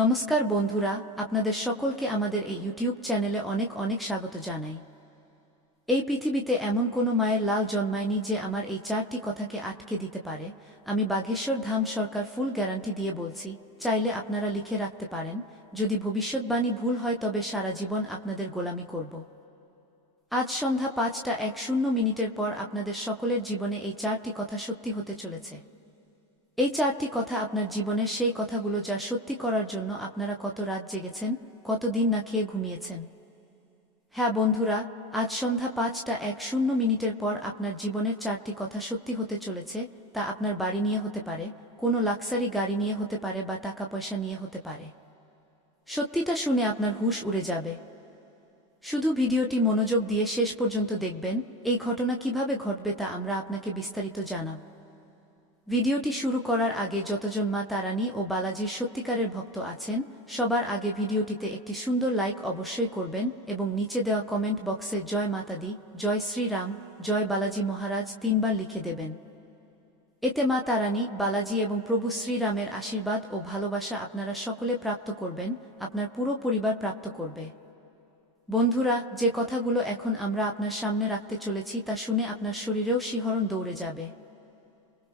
নমস্কার বন্ধুরা, আপনাদের সকলকে আমাদের এই ইউটিউব চ্যানেলে অনেক অনেক স্বাগত জানাই। এই পৃথিবীতে এমন কোনো মায়ের লাল জন্মায়নি যে আমার এই চারটি কথাকে আটকে দিতে পারে। আমি বাঘেশ্বর ধাম সরকার ফুল গ্যারান্টি দিয়ে বলছি, চাইলে আপনারা লিখে রাখতে পারেন। যদি ভবিষ্যৎবাণী ভুল হয় তবে সারা জীবন আপনাদের গোলামি করব। আজ সন্ধ্যা পাঁচটা এক শূন্য মিনিটের পর আপনাদের সকলের জীবনে এই চারটি কথা সত্যি হতে চলেছে। এই চারটি কথা আপনার জীবনের সেই কথাগুলো যা সত্যি করার জন্য আপনারা কত রাত জেগেছেন, কত দিন না খেয়ে ঘুমিয়েছেন। হ্যাঁ বন্ধুরা, আজ সন্ধ্যা পাঁচটা এক শূন্য মিনিটের পর আপনার জীবনের চারটি কথা সত্যি হতে চলেছে, তা আপনার বাড়ি নিয়ে হতে পারে, কোনো লাক্সারি গাড়ি নিয়ে হতে পারে বা টাকা পয়সা নিয়ে হতে পারে। সত্যিটা শুনে আপনার হুশ উড়ে যাবে। শুধু ভিডিওটি মনোযোগ দিয়ে শেষ পর্যন্ত দেখবেন, এই ঘটনা কীভাবে ঘটবে তা আমরা আপনাকে বিস্তারিত জানাব। ভিডিওটি শুরু করার আগে যতজন মা তারানী ও বালাজির সত্যিকারের ভক্ত আছেন, সবার আগে ভিডিওটিতে একটি সুন্দর লাইক অবশ্যই করবেন এবং নিচে দেওয়া কমেন্ট বক্সে জয় মাতাদি, জয় শ্রীরাম, জয় বালাজি মহারাজ তিনবার লিখে দেবেন। এতে মা তারানী, বালাজি এবং প্রভু শ্রীরামের আশীর্বাদ ও ভালোবাসা আপনারা সকলে প্রাপ্ত করবেন, আপনার পুরো পরিবার প্রাপ্ত করবে। বন্ধুরা, যে কথাগুলো এখন আমরা আপনার সামনে রাখতে চলেছি তা শুনে আপনার শরীরেও শিহরণ দৌড়ে যাবে।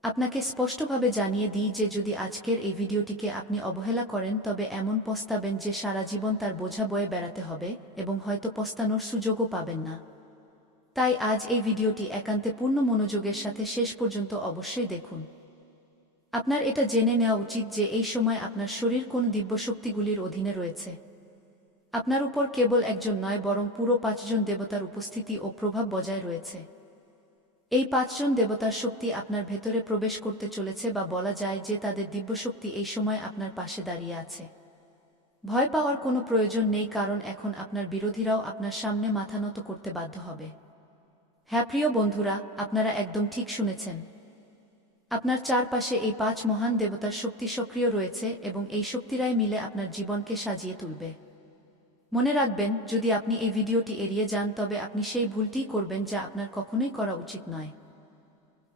আপনাকে স্পষ্টভাবে জানিয়ে দিই যে যদি আজকের এই ভিডিওটিকে আপনি অবহেলা করেন, তবে এমন পস্তাবেন যে সারা জীবন তার বোঝা বয়ে বেড়াতে হবে এবং হয়তো পস্তানোর সুযোগও পাবেন না। তাই আজ এই ভিডিওটি একান্তে পূর্ণ মনোযোগের সাথে শেষ পর্যন্ত অবশ্যই দেখুন। আপনার এটা জেনে নেওয়া উচিত যে এই সময় আপনার শরীর কোন দিব্যশক্তিগুলির অধীনে রয়েছে। আপনার উপর কেবল একজন নয়, বরং পুরো পাঁচজন দেবতার উপস্থিতি ও প্রভাব বজায় রয়েছে। এই পাঁচজন দেবতার শক্তি আপনার ভেতরে প্রবেশ করতে চলেছে বা বলা যায় যে তাদের দিব্যশক্তি এই সময় আপনার পাশে দাঁড়িয়ে আছে। ভয় পাওয়ার কোনো প্রয়োজন নেই কারণ এখন আপনার বিরোধীরাও আপনার সামনে মাথা নত করতে বাধ্য হবে। হ্যাঁ প্রিয় বন্ধুরা, আপনারা একদম ঠিক শুনেছেন। আপনার চারপাশে এই পাঁচ মহান দেবতার শক্তি সক্রিয় রয়েছে এবং এই শক্তিরাই মিলে আপনার জীবনকে সাজিয়ে তুলবে। মনে রাখবেন, যদি আপনি এই ভিডিওটি এড়িয়ে যান, তবে আপনি সেই ভুলটিই করবেন যা আপনার কখনোই করা উচিত নয়।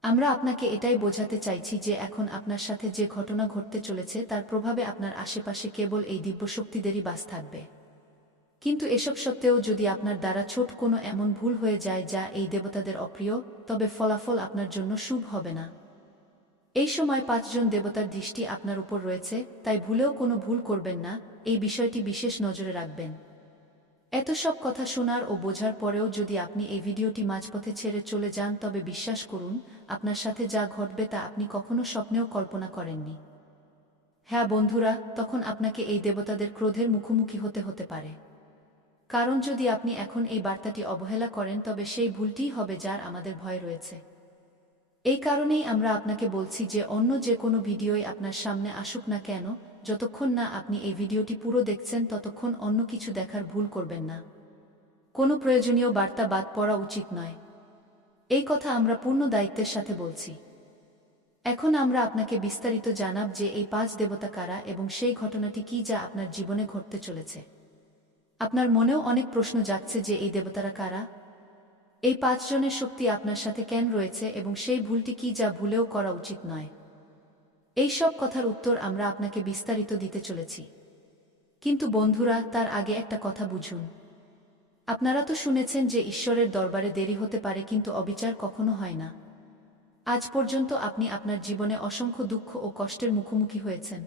আমরা আপনাকে এটাই বোঝাতে চাইছি যে এখন আপনার সাথে যে ঘটনা ঘটতে চলেছে, তার প্রভাবে আপনার আশেপাশে কেবল এই দিব্যশক্তিদেরই বাস থাকবে। কিন্তু এসব সত্ত্বেও যদি আপনার দ্বারা ছোট কোনো এমন ভুল হয়ে যায় যা এই দেবতাদের অপ্রিয়, তবে ফলাফল আপনার জন্য শুভ হবে না। এই সময় পাঁচজন দেবতার দৃষ্টি আপনার উপর রয়েছে, তাই ভুলেও কোনো ভুল করবেন না, এই বিষয়টি বিশেষ নজরে রাখবেন। এত সব কথা শোনার ও বোঝার পরেও যদি আপনি এই ভিডিওটি মাঝপথে ছেড়ে চলে যান, তবে বিশ্বাস করুন, আপনার সাথে যা ঘটবে তা আপনি কখনো স্বপ্নেও কল্পনা করেননি। হ্যাঁ বন্ধুরা, তখন আপনাকে এই দেবতাদের ক্রোধের মুখোমুখি হতে হতে পারে। কারণ যদি আপনি এখন এই বার্তাটি অবহেলা করেন, তবে সেই ভুলটিই হবে যার আমাদের ভয় রয়েছে। এই কারণেই আমরা আপনাকে বলছি যে অন্য যে কোনো ভিডিওই আপনার সামনে আসুক না কেন যতক্ষণ না আপনি এই ভিডিওটি পুরো দেখছেন, ততক্ষণ অন্য কিছু দেখার ভুল করবেন না। কোনো প্রয়োজনীয় বার্তা বাদ পড়া উচিত নয়। এই কথা আমরা পূর্ণ দায়িত্বের সাথে বলছি। এখন আমরা আপনাকে বিস্তারিত জানাব যে এই পাঁচ দেবতা কারা এবং সেই ঘটনাটি কি যা আপনার জীবনে ঘটতে চলেছে। আপনার মনেও অনেক প্রশ্ন জাগছে যে এই দেবতারা কারা? এই পাঁচজনের শক্তি আপনার সাথে কেন রয়েছে এবং সেই ভুলটি কি যা ভুলেও করা উচিত নয়। এই সব কথার উত্তর আমরা আপনাকে বিস্তারিত দিতে চলেছি। কিন্তু বন্ধুরা, তার আগে একটা কথা বুঝুন। আপনারা তো শুনেছেন যে ঈশ্বরের দরবারে দেরি হতে পারে, কিন্তু অবিচার কখনো হয় না। আজ পর্যন্ত আপনি আপনার জীবনে অসংখ্য দুঃখ ও কষ্টের মুখোমুখি হয়েছেন।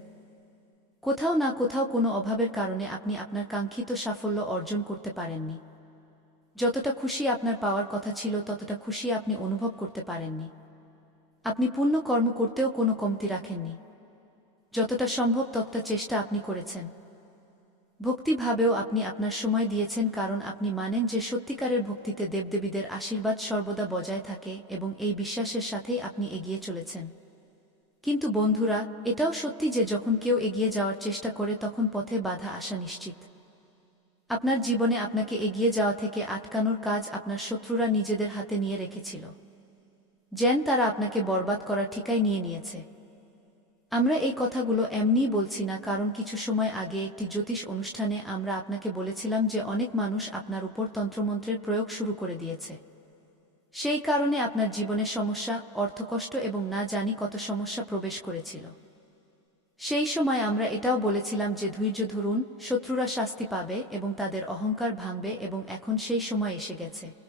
কোথাও না কোথাও কোনো অভাবের কারণে আপনি আপনার কাঙ্ক্ষিত সাফল্য অর্জন করতে পারেননি। যতটা খুশি আপনার পাওয়ার কথা ছিল, ততটা খুশি আপনি অনুভব করতে পারেননি। আপনি পূর্ণ কর্ম করতেও কোনো কমতি রাখেননি। যতটা সম্ভব ততটা চেষ্টা আপনি করেছেন। ভক্তিভাবেও আপনি আপনার সময় দিয়েছেন কারণ আপনি মানেন যে সত্যিকারের ভক্তিতে দেবদেবীদের আশীর্বাদ সর্বদা বজায় থাকে এবং এই বিশ্বাসের সাথেই আপনি এগিয়ে চলেছেন। কিন্তু বন্ধুরা, এটাও সত্যি যে যখন কেউ এগিয়ে যাওয়ার চেষ্টা করে তখন পথে বাধা আসা নিশ্চিত। আপনার জীবনে আপনাকে এগিয়ে যাওয়া থেকে আটকানোর কাজ আপনার শত্রুরা নিজেদের হাতে নিয়ে রেখেছিল। যেন তারা আপনাকে বরবাদ করার ঠিকাই নিয়ে নিয়েছে। আমরা এই কথাগুলো এমনিই বলছি না, কারণ কিছু সময় আগে একটি জ্যোতিষ অনুষ্ঠানে আমরা আপনাকে বলেছিলাম যে অনেক মানুষ আপনার উপর তন্ত্রমন্ত্রের প্রয়োগ শুরু করে দিয়েছে। সেই কারণে আপনার জীবনে সমস্যা, অর্থকষ্ট এবং না জানি কত সমস্যা প্রবেশ করেছিল। সেই সময় আমরা এটাও বলেছিলাম যে ধৈর্য ধরুন, শত্রুরা শাস্তি পাবে এবং তাদের অহংকার ভাঙবে এবং এখন সেই সময় এসে গেছে।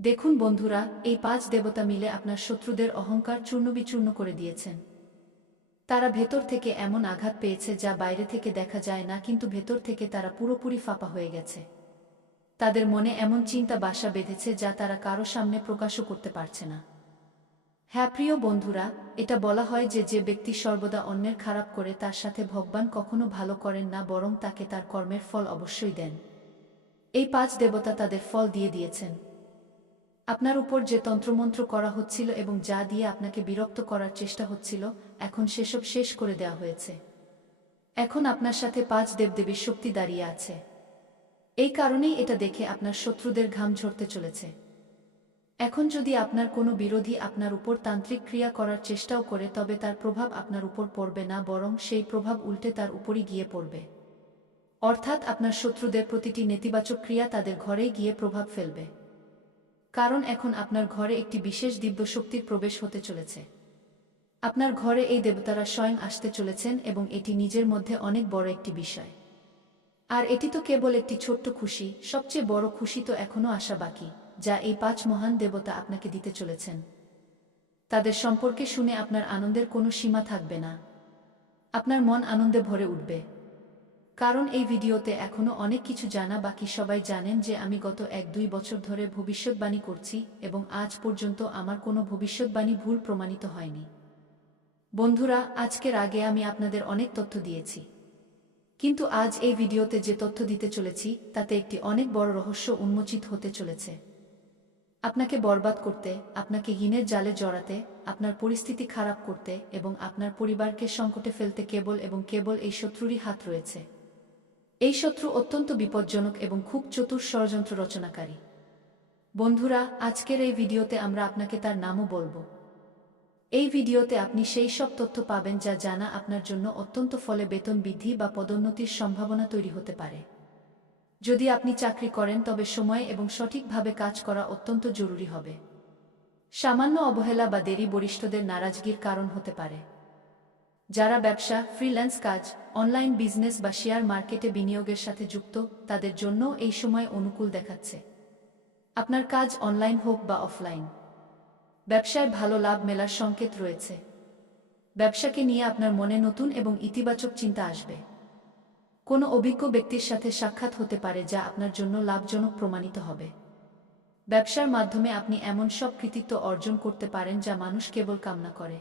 দেখুন বন্ধুরা, এই পাঁচ দেবতা মিলে আপনার শত্রুদের অহংকার চূর্ণবিচূর্ণ করে দিয়েছেন। তারা ভেতর থেকে এমন আঘাত পেয়েছে যা বাইরে থেকে দেখা যায় না, কিন্তু ভেতর থেকে তারা পুরোপুরি ফাঁপা হয়ে গেছে। তাদের মনে এমন চিন্তা বাসা বেঁধেছে যা তারা কারও সামনে প্রকাশও করতে পারছে না। হ্যাঁ প্রিয় বন্ধুরা, এটা বলা হয় যে যে ব্যক্তি সর্বদা অন্যের খারাপ করে, তার সাথে ভগবান কখনো ভালো করেন না, বরং তাকে তার কর্মের ফল অবশ্যই দেন। এই পাঁচ দেবতা তাদের ফল দিয়ে দিয়েছেন। আপনার উপর যে তন্ত্রমন্ত্র করা হচ্ছিল এবং যা দিয়ে আপনাকে বিরক্ত করার চেষ্টা হচ্ছিল, এখন সেসব শেষ করে দেওয়া হয়েছে। এখন আপনার সাথে পাঁচ দেবদেবীর শক্তি দাঁড়িয়ে আছে। এই কারণেই এটা দেখে আপনার শত্রুদের ঘাম ঝরতে চলেছে। এখন যদি আপনার কোনো বিরোধী আপনার উপর তান্ত্রিক ক্রিয়া করার চেষ্টাও করে, তবে তার প্রভাব আপনার উপর পড়বে না, বরং সেই প্রভাব উল্টে তার উপরই গিয়ে পড়বে। অর্থাৎ আপনার শত্রুদের প্রতিটি নেতিবাচক ক্রিয়া তাদের ঘরেই গিয়ে প্রভাব ফেলবে। কারণ এখন আপনার ঘরে একটি বিশেষ দিব্য শক্তির প্রবেশ হতে চলেছে। আপনার ঘরে এই দেবতারা স্বয়ং আসতে চলেছেন এবং এটি নিজের মধ্যে অনেক বড় একটি বিষয়। আর এটি তো কেবল একটি ছোট্ট খুশি, সবচেয়ে বড় খুশি তো এখনও আসা বাকি, যা এই পাঁচ মহান দেবতা আপনাকে দিতে চলেছেন। তাদের সম্পর্কে শুনে আপনার আনন্দের কোনো সীমা থাকবে না। আপনার মন আনন্দে ভরে উঠবে। কারণ এই ভিডিওতে এখনও অনেক কিছু জানা বাকি সবাই জানেন যে আমি গত এক দুই বছর ধরে ভবিষ্যৎবাণী করছি এবং আজ পর্যন্ত আমার কোনো ভবিষ্যৎবাণী ভুল প্রমাণিত হয়নি। বন্ধুরা, আজকের আগে আমি আপনাদের অনেক তথ্য দিয়েছি। কিন্তু আজ এই ভিডিওতে যে তথ্য দিতে চলেছি, তাতে একটি অনেক বড় রহস্য উন্মোচিত হতে চলেছে। আপনাকে বরবাদ করতে, আপনাকে হীনের জালে জড়াতে, আপনার পরিস্থিতি খারাপ করতে এবং আপনার পরিবারকে সংকটে ফেলতে কেবল এবং কেবল এই শত্রুরই হাত রয়েছে। এই শত্রু অত্যন্ত বিপজ্জনক এবং খুব চতুর ষড়যন্ত্র রচনাকারী। বন্ধুরা, আজকের এই ভিডিওতে আমরা আপনাকে তার নামও বলব। এই ভিডিওতে আপনি সেই সব তথ্য পাবেন যা জানা আপনার জন্য অত্যন্ত ফলে বেতন বৃদ্ধি বা পদোন্নতির সম্ভাবনা তৈরি হতে পারে। যদি আপনি চাকরি করেন, তবে সময় এবং সঠিকভাবে কাজ করা অত্যন্ত জরুরি হবে। সামান্য অবহেলা বা দেরি বরিষ্ঠদের নারাজগির কারণ হতে পারে। যারা ব্যবসা ফ্রিল্যান্স কাজ অনলাইন বিজনেস বা শেয়ার মার্কেটে বিনিয়োগের সাথে যুক্ত, তাদের জন্য এই সময় অনুকূল দেখাচ্ছে। আপনার কাজ অনলাইন হোক বা অফলাইন ব্যবসায় ভালো লাভ মেলার সংকেত রয়েছে। ব্যবসাকে নিয়ে আপনার মনে নতুন এবং ইতিবাচক চিন্তা আসবে। কোনো অভিজ্ঞ ব্যক্তির সাথে সাক্ষাৎ হতে পারে যা আপনার জন্য লাভজনক প্রমাণিত হবে। ব্যবসার মাধ্যমে আপনি এমন সব কৃতিত্ব অর্জন করতে পারেন যা মানুষ কেবল কামনা করে।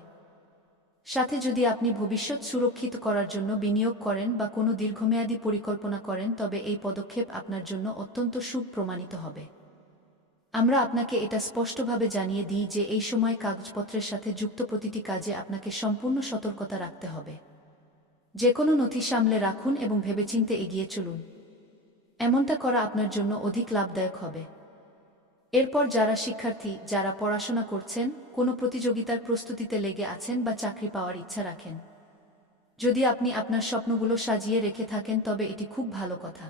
সাথে যদি আপনি ভবিষ্যৎ সুরক্ষিত করার জন্য বিনিয়োগ করেন বা কোনো দীর্ঘমেয়াদী পরিকল্পনা করেন, তবে এই পদক্ষেপ আপনার জন্য অত্যন্ত সুখ প্রমাণিত হবে। আমরা আপনাকে এটা স্পষ্টভাবে জানিয়ে দিই যে এই সময় কাগজপত্রের সাথে যুক্ত প্রতিটি কাজে আপনাকে সম্পূর্ণ সতর্কতা রাখতে হবে। যে কোনো নথি সামলে রাখুন এবং ভেবেচিন্তে এগিয়ে চলুন। এমনটা করা আপনার জন্য অধিক লাভদায়ক হবে। এরপর যারা শিক্ষার্থী, যারা পড়াশোনা করছেন, কোনো প্রতিযোগিতার প্রস্তুতিতে লেগে আছেন বা চাকরি পাওয়ার ইচ্ছা রাখেন। যদি আপনি আপনার স্বপ্নগুলো সাজিয়ে রেখে থাকেন, তবে এটি খুব ভালো কথা।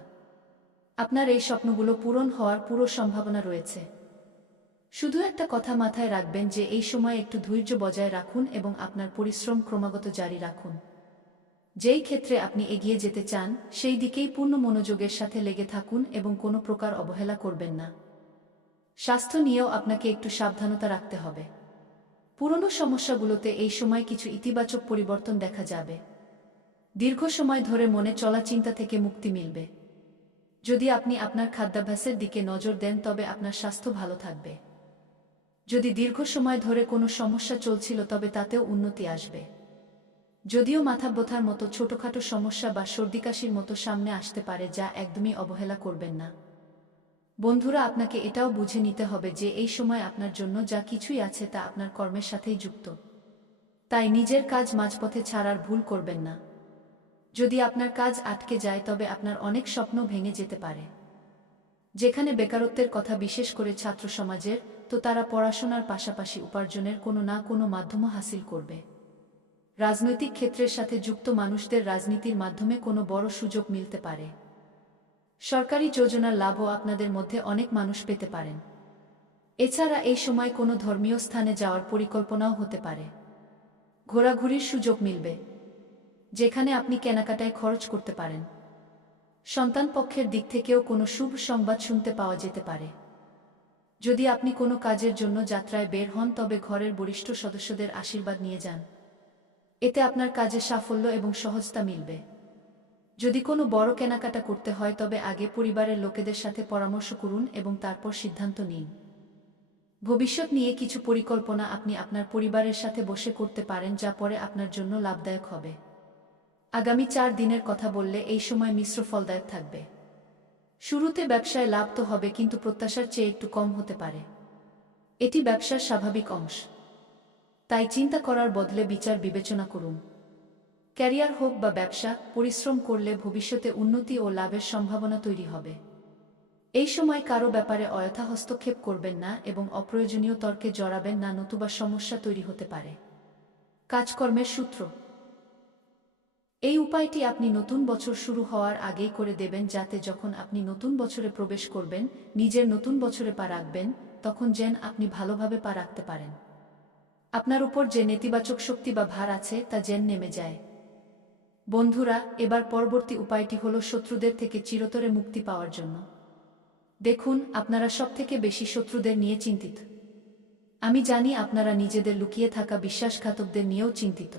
আপনার এই স্বপ্নগুলো পূরণ হওয়ার পুরো সম্ভাবনা রয়েছে। শুধু একটা কথা মাথায় রাখবেন যে, এই সময় একটু ধৈর্য বজায় রাখুন এবং আপনার পরিশ্রম ক্রমাগত জারি রাখুন। যেই ক্ষেত্রে আপনি এগিয়ে যেতে চান, সেই দিকেই পূর্ণ মনোযোগের সাথে লেগে থাকুন এবং কোনো প্রকার অবহেলা করবেন না। স্বাস্থ্য নিয়েও আপনাকে একটু সাবধানতা রাখতে হবে। পুরনো সমস্যাগুলোতে এই সময় কিছু ইতিবাচক পরিবর্তন দেখা যাবে। দীর্ঘ সময় ধরে মনে চলা চিন্তা থেকে মুক্তি মিলবে। যদি আপনি আপনার খাদ্যাভ্যাসের দিকে নজর দেন, তবে আপনার স্বাস্থ্য ভালো থাকবে। যদি দীর্ঘ সময় ধরে কোনো সমস্যা চলছিল, তবে তাতেও উন্নতি আসবে। যদিও মাথা ব্যথার মতো ছোটখাটো সমস্যা বা সর্দিকাশির মতো সামনে আসতে পারে, যা একদমই অবহেলা করবেন না। বন্ধুরা, আপনাকে এটাও বুঝে নিতে হবে যে এই সময় আপনার জন্য যা কিছুই আছে তা আপনার কর্মের সাথেই যুক্ত। তাই নিজের কাজ মাঝপথে ছাড়ার ভুল করবেন না। যদি আপনার কাজ আটকে যায়, তবে আপনার অনেক স্বপ্ন ভেঙে যেতে পারে। যেখানে বেকারত্বের কথা বিশেষ করে ছাত্র সমাজের, তো তারা পড়াশোনার পাশাপাশি উপার্জনের কোনো না কোনো মাধ্যম হাসিল করবে। রাজনৈতিক ক্ষেত্রের সাথে যুক্ত মানুষদের রাজনীতির মাধ্যমে কোনো বড় সুযোগ মিলতে পারে। সরকারি যোজনার লাভও আপনাদের মধ্যে অনেক মানুষ পেতে পারেন। এছাড়া এই সময় কোনো ধর্মীয় স্থানে যাওয়ার পরিকল্পনাও হতে পারে। ঘোরাঘুরির সুযোগ মিলবে, যেখানে আপনি কেনাকাটায় খরচ করতে পারেন। সন্তান পক্ষের দিক থেকেও কোনো শুভ সংবাদ শুনতে পাওয়া যেতে পারে। যদি আপনি কোনো কাজের জন্য যাত্রায় বের হন, তবে ঘরের বরিষ্ঠ সদস্যদের আশীর্বাদ নিয়ে যান। এতে আপনার কাজে সাফল্য এবং সহজতা মিলবে। যদি কোনো বড় কেনাকাটা করতে হয়, তবে আগে পরিবারের লোকেদের সাথে পরামর্শ করুন এবং তারপর সিদ্ধান্ত নিন। ভবিষ্যৎ নিয়ে কিছু পরিকল্পনা আপনি আপনার পরিবারের সাথে বসে করতে পারেন, যা পরে আপনার জন্য লাভদায়ক হবে। আগামী চার দিনের কথা বললে এই সময় মিশ্র ফলদায়ক থাকবে। শুরুতে ব্যবসায় লাভ তো হবে, কিন্তু প্রত্যাশার চেয়ে একটু কম হতে পারে। এটি ব্যবসার স্বাভাবিক অংশ। তাই চিন্তা করার বদলে বিচার বিবেচনা করুন। ক্যারিয়ার হোক বা ব্যবসা, পরিশ্রম করলে ভবিষ্যতে উন্নতি ও লাভের সম্ভাবনা তৈরি হবে। এই সময় কারও ব্যাপারে অযথা হস্তক্ষেপ করবেন না এবং অপ্রয়োজনীয় তর্কে জড়াবেন না, নতুবা সমস্যা তৈরি হতে পারে। কাজকর্মের সূত্র। এই উপায়টি আপনি নতুন বছর শুরু হওয়ার আগেই করে দেবেন যাতে যখন আপনি নতুন বছরে প্রবেশ করবেন, নিজের নতুন বছরে পা রাখবেন, তখন যেন আপনি ভালোভাবে পা রাখতে পারেন। আপনার উপর যে নেতিবাচক শক্তি বা ভার আছে, তা যেন নেমে যায়। বন্ধুরা, এবার পরবর্তী উপায়টি হল শত্রুদের থেকে চিরতরে মুক্তি পাওয়ার জন্য। দেখুন, আপনারা সবথেকে বেশি শত্রুদের নিয়ে চিন্তিত। আমি জানি আপনারা নিজেদের লুকিয়ে থাকা বিশ্বাসঘাতকদের নিয়েও চিন্তিত।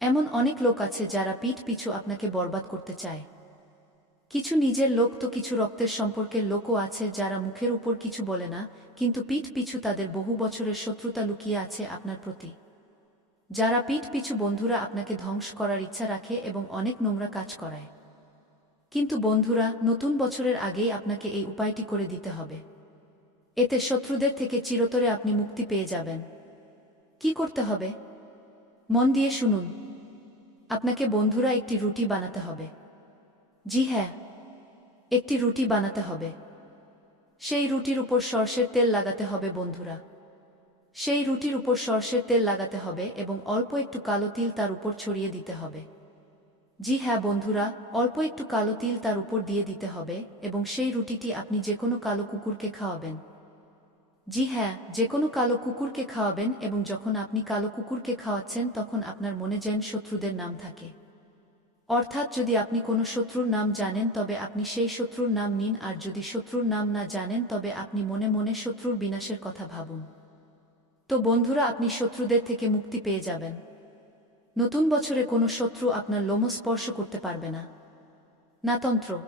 এমন অনেক লোক আছে যারা পিঠ পিছু আপনাকে বরবাদ করতে চায়। কিছু নিজের লোক তো কিছু রক্তের সম্পর্কের লোকও আছে যারা মুখের উপর কিছু বলে না, কিন্তু পিঠ পিছু তাদের বহু বছরের শত্রুতা লুকিয়ে আছে আপনার প্রতি। যারা পিঠ পিছু বন্ধুরা আপনাকে ধ্বংস করার ইচ্ছা রাখে এবং অনেক নোংরা কাজ করায়। কিন্তু বন্ধুরা, নতুন বছরের আগেই আপনাকে এই উপায়টি করে দিতে হবে। এতে শত্রুদের থেকে চিরতরে আপনি মুক্তি পেয়ে যাবেন। কি করতে হবে? মন দিয়ে শুনুন। আপনাকে বন্ধুরা একটি রুটি বানাতে হবে। জি হ্যাঁ একটি রুটি বানাতে হবে। সেই রুটির উপর সর্ষের তেল লাগাতে হবে বন্ধুরা। সেই রুটির উপর সর্ষের তেল লাগাতে হবে এবং অল্প একটু কালো তিল তার উপর ছড়িয়ে দিতে হবে। জি হ্যাঁ বন্ধুরা, অল্প একটু কালো তিল তার উপর দিয়ে দিতে হবে এবং সেই রুটিটি আপনি যে কোনো কালো কুকুরকে খাওয়াবেন। জি হ্যাঁ যে কোনো কালো কুকুরকে খাওয়াবেন এবং যখন আপনি কালো কুকুরকে খাওয়াচ্ছেন তখন আপনার মনে যেন শত্রুদের নাম থাকে। অর্থাৎ যদি আপনি কোনো শত্রুর নাম জানেন তবে আপনি সেই শত্রুর নাম নিন আর যদি শত্রুর নাম না জানেন তবে আপনি মনে মনে শত্রুর বিনাশের কথা ভাবুন। তো বন্ধুরা, আপনি শত্রুদের থেকে মুক্তি পেয়ে যাবেন। নতুন বছরে কোনো শত্রু আপনার লোম স্পর্শ করতে পারবে না। না তন্ত্র